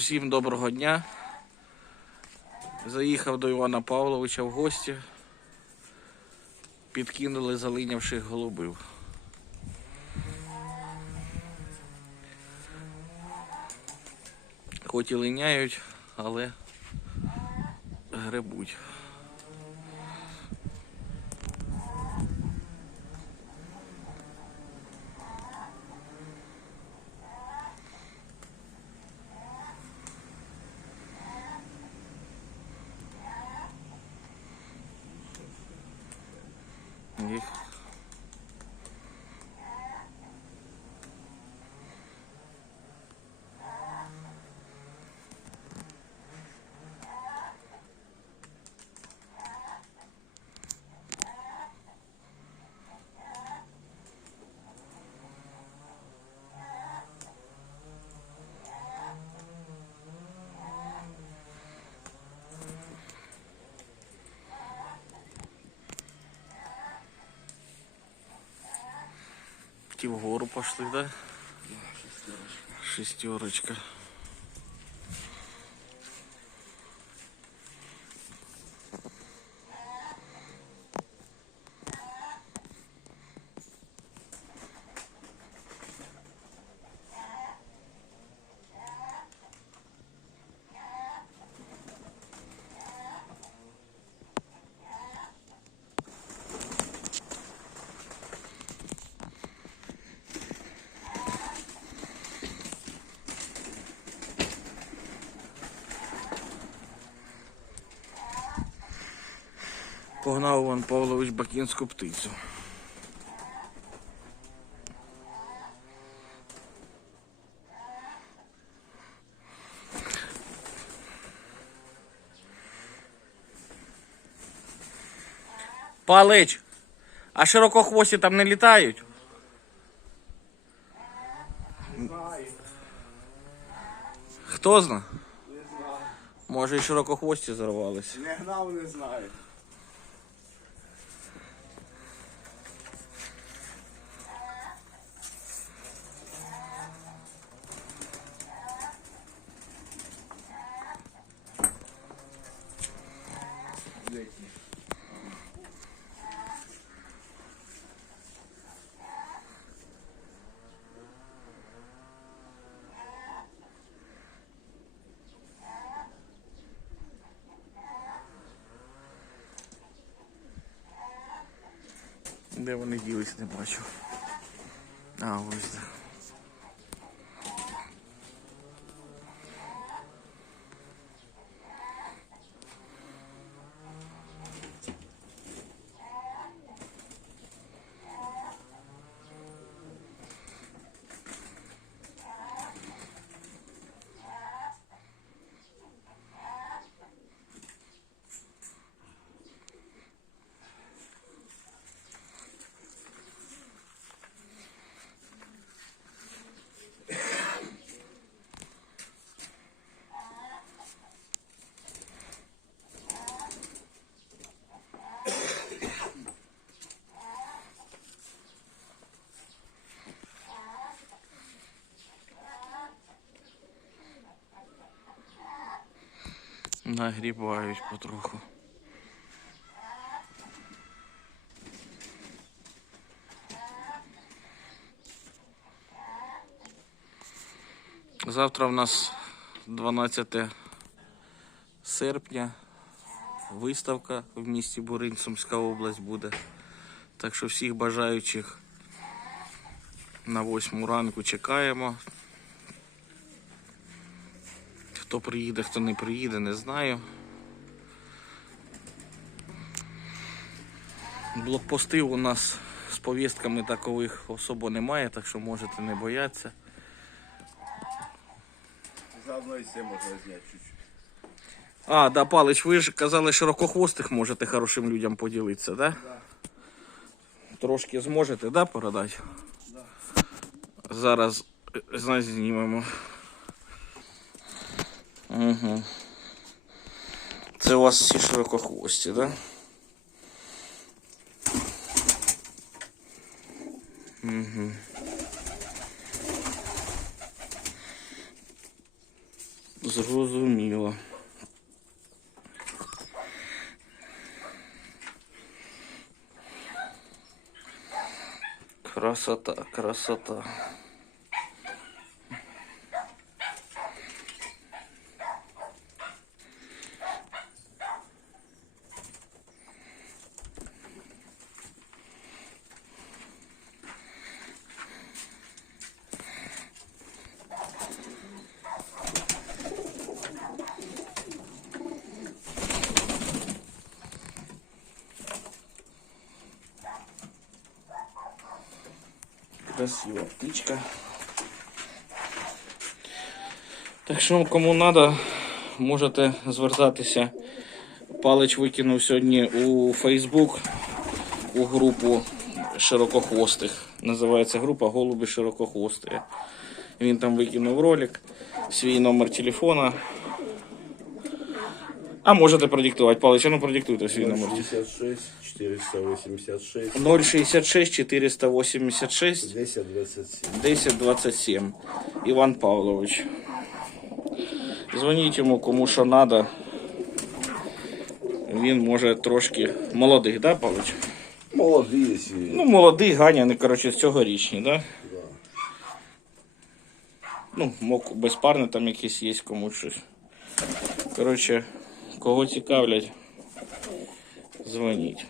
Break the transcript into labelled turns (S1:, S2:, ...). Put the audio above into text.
S1: Всім доброго дня. Заїхав до Івана Павловича в гості. Підкинули залинявших голубів. Хоч і линяють, але гребуть. Tschüss. Ті вгору пошли, да? Шестерочка. Погнав Іван Павлович бакінську птицю. Палич, а широкохвості там не літають?
S2: Знаю,
S1: Хто зна?
S2: не знаю.
S1: Може і широкохвості зарвались.
S2: Не гнав, не знаю.
S1: Де вони ділись, не бачу. А, ось. Нагрібають потроху. Завтра в нас 12 серпня. Виставка в місті Буринь, Сумська область буде. Так що всіх бажаючих на 8 ранку чекаємо. Хто приїде, хто не приїде, не знаю. Блокпостів у нас з повістками такових особо немає, так що можете не боятися.
S2: Заодно і це можна зняти чуть-чуть.
S1: А, да, Палич, ви ж казали, широкохвостих можете хорошим людям поділитися, да?
S2: Да.
S1: Трошки зможете, да, передати?
S2: Да.
S1: Зараз е, знімемо. Угу. Це у вас всі широкохвості, да? Угу. Зрозуміло. Красота, красота. Красива птичка. Так що, кому треба, можете звертатися. Палич викинув сьогодні у Фейсбук у групу широкохвостих. Називається група Голуби широкохвості. Він там викинув ролик, свій номер телефона. А можете продиктувати. Палич, а ну продиктуйте свій номер.
S2: 66, 486,
S1: 066 486
S2: 1027.
S1: 1027. Іван Павлович. Дзвоніть йому кому що треба. Він може трошки молодий, да, Павлович?
S2: Молодые если...
S1: Ну, молодий, Ганя, не коротше, цьогорічні, да?
S2: Да.
S1: Ну, мог безпарне там якісь є комусь щось. Коротше, кого цікавлять, дзвоніть.